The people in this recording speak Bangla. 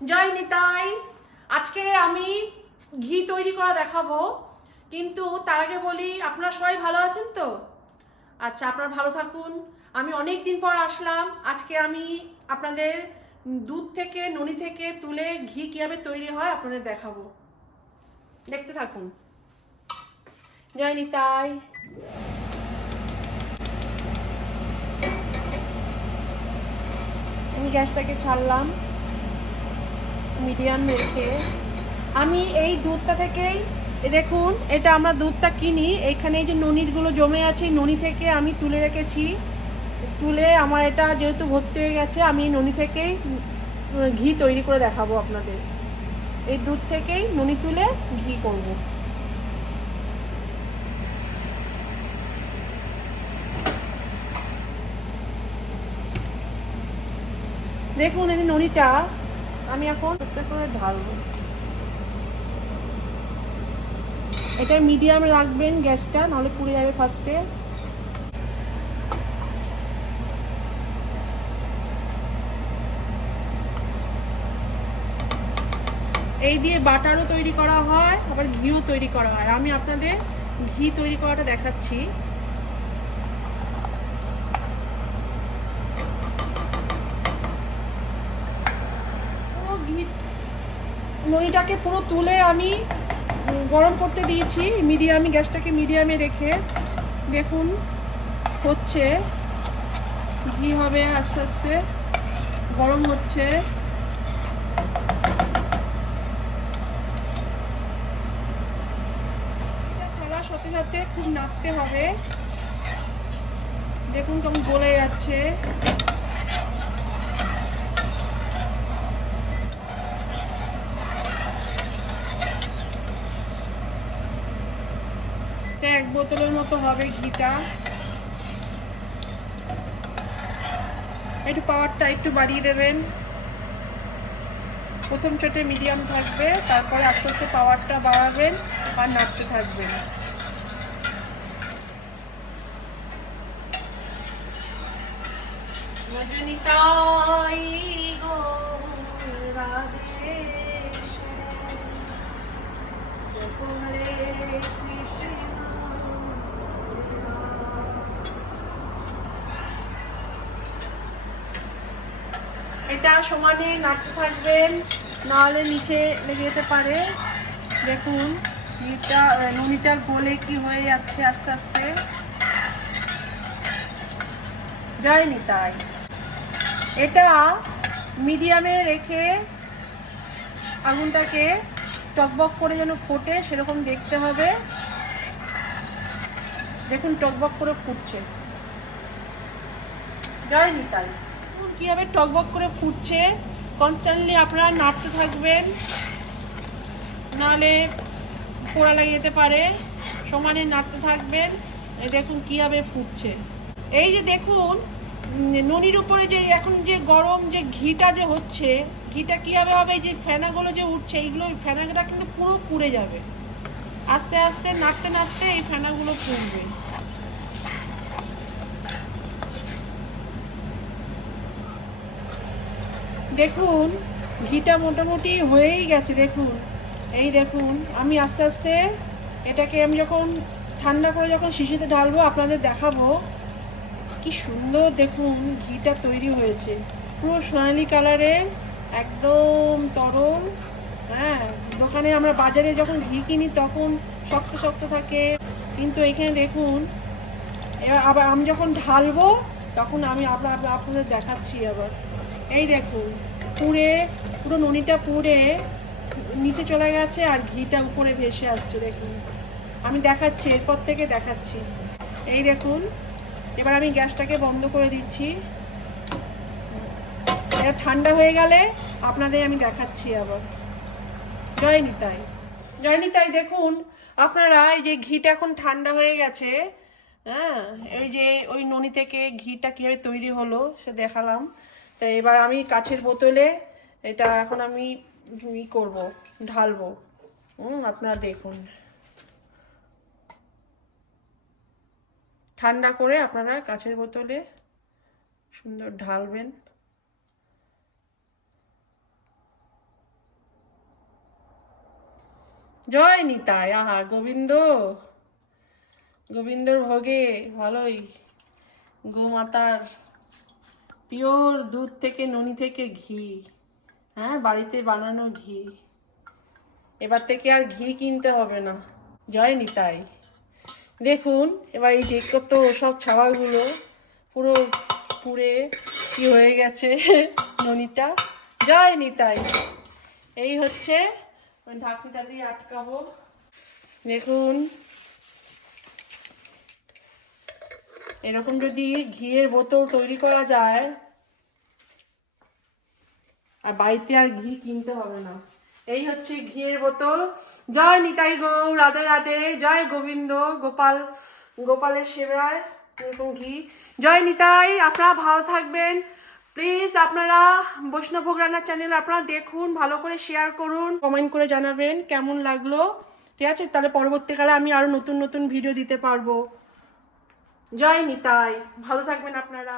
জয় নিতাই আজকে আমি ঘি তৈরি করা দেখাবো। কিন্তু তার আগে বলি, আপনারা সবাই ভালো আছেন তো? আচ্ছা আপনারা ভালো থাকুন। আমি অনেক দিন পর আসলাম। আজকে আমি আপনাদের দুধ থেকে, ননি থেকে তুলে ঘি কীভাবে তৈরি হয় আপনাদের দেখাবো। দেখতে থাকুন। জয় নিতাই আমি গ্যাসটাকে ছাড়লাম। মিডিয়াম রেখে আমি এই দুধটা থেকেই দেখুন, এটা আমরা দুধটা কিনি। এইখানে এই যে ননিরগুলো জমে আছে ননি থেকে আমি তুলে রেখেছি। তুলে আমার এটা যেহেতু ভর্তি হয়ে গেছে, আমি ননি থেকেই ঘি তৈরি করে দেখাবো আপনাদের। এই দুধ থেকেই ননি তুলে ঘি করব। দেখুন এই ননিটা আমি এখন আস্তে করে ঢালবো। এটা মিডিয়ামে রাখবেন গ্যাসটা, নাহলে পুড়ে যাবে ফার্স্টে এই দিয়ে বাটারও তৈরি করা হয়, আবার ঘিও তৈরি করা হয়। আমি আপনাদের ঘি তৈরি করাটা দেখাচ্ছি পুরো ঘি নড়িটাকে পুরো তুলে আমি গরম করতে দিয়েছি। মিডিয়ামে, গ্যাসটাকে মিডিয়ামে রেখে দেখুন হচ্ছে ঘি হবে আস্তে আস্তে। গরম হচ্ছে। চলার সাথে সাথে খুব নাড়তে হবে। দেখুন কেমন গলে যাচ্ছে। এক বোতলের মতো হবে ঘিটা। একটু পাওয়ারটা একটু বাড়িয়ে দেবেন। প্রথম চোটে মিডিয়াম থাকবে, তারপরে আস্তে আস্তে পাওয়ারটা বাড়াবেন আর নাড়তে থাকবেন। রাধে এটা সমানে নাড়তে থাকবেন, নাহলে নিচে লেগে যেতে পারে। দেখুন নিটা নুনিটা গলে কি হয়ে যাচ্ছে আস্তে আস্তে। জয় নিতাই এটা মিডিয়ামে রেখে আগুনটাকে টকবক করে যেন ফোটে, সেরকম দেখতে হবে। দেখুন, টকবক করে ফুটছে। জয় নিতাই দেখুন কীভাবে টকবক করে ফুটছে। কনস্ট্যান্টলি আপনারা নাড়তে থাকবেন। নাহলে পোড়া লাগিয়ে যেতে পারে। সমানে নাড়তে থাকবেন। দেখুন কীভাবে ফুটছে। এই যে দেখুন ননির উপরে যে এখন যে গরম যে ঘিটা যে হচ্ছে, ঘিটা কীভাবে হবে? যে ফেনাগুলো যে উঠছে, এইগুলো এই ফেনাগুলো কিন্তু পুরো পুড়ে যাবে। আস্তে আস্তে, নাড়তে নাড়তে এই ফেনাগুলো পুড়বে। দেখুন, ঘিটা মোটামুটি হয়েই গেছে, দেখুন। এই দেখুন, আমি আস্তে আস্তে এটাকে আমি যখন ঠান্ডা করে যখন শিশিতে ঢালবো, আপনাদের দেখাবো। কি সুন্দর দেখুন, ঘিটা তৈরি হয়েছে। পুরো সোনালি কালারের একদম তরল। হ্যাঁ দোকানে আমরা বাজারে যখন ঘি কিনি, তখন শক্ত শক্ত থাকে। কিন্তু এখানে দেখুন, এবার আবার আমি যখন ঢালবো, তখন আমি আপনাদের দেখাচ্ছি আবার। এই দেখুন পুড়ে, পুরো ননিটা পুড়ে নিচে চলে গেছে আর ঘিটা উপরে ভেসে আসছে, দেখুন। আমি দেখাচ্ছি, এরপর থেকে দেখাচ্ছি। এই দেখুন, এবার আমি গ্যাসটাকে বন্ধ করে দিচ্ছি। এটা ঠান্ডা হয়ে গেলে আপনাদের আমি দেখাচ্ছি আবার। জয় নিতাই জয় নিতাই দেখুন, আপনারা এই যে ঘিটা এখন ঠান্ডা হয়ে গেছে হ্যাঁ এই যে ওই ননি থেকে ঘিটা কীভাবে তৈরি হলো সে দেখালাম। তা এবার আমি কাছের বোতলে এটা এখন আমি ই করব, ঢালবো। হুম আপনারা দেখুন। ঠান্ডা করে আপনারা কাছের বোতলে সুন্দর ঢালবেন। জয় নিতাই, আহা, গোবিন্দ। গোবিন্দর ভোগে ভালোই। গোমাতার পিওর দুধ থেকে ননি থেকে ঘি। হ্যাঁ বাড়িতে বানানো ঘি। এবার থেকে আর ঘি কিনতে হবে না। জয় নিতাই দেখুন, এবার এই যে তো সব ছাওয়াগুলো পুরো পুড়ে কি হয়ে গেছে ননিটা। জয় নিতাই এই হচ্ছে, ঢাকনিটা দিয়ে আটকাবো। দেখুন এরকম যদি ঘিয়ের বোতল তৈরি করা যায়, আর বাড়িতে আর ঘি কিনতে হবে না। এই হচ্ছে ঘিয়ের বোতল। জয় নিতাই গৌ রাধে রাধে, জয় গোবিন্দ, গোপাল, গোপালের সেবায় এরকম ঘি। জয় নিতাই, আপনারা ভালো থাকবেন। প্লিজ আপনারা বৈষ্ণব রান্নার চ্যানেল আপনারা দেখুন, ভালো করে শেয়ার করুন কমেন্ট করে জানাবেন কেমন লাগল। ঠিক আছে? তাহলে পরবর্তীকালে আমি আরও নতুন নতুন ভিডিও দিতে পারব। জয় নিতাই ভালো থাকবেন আপনারা।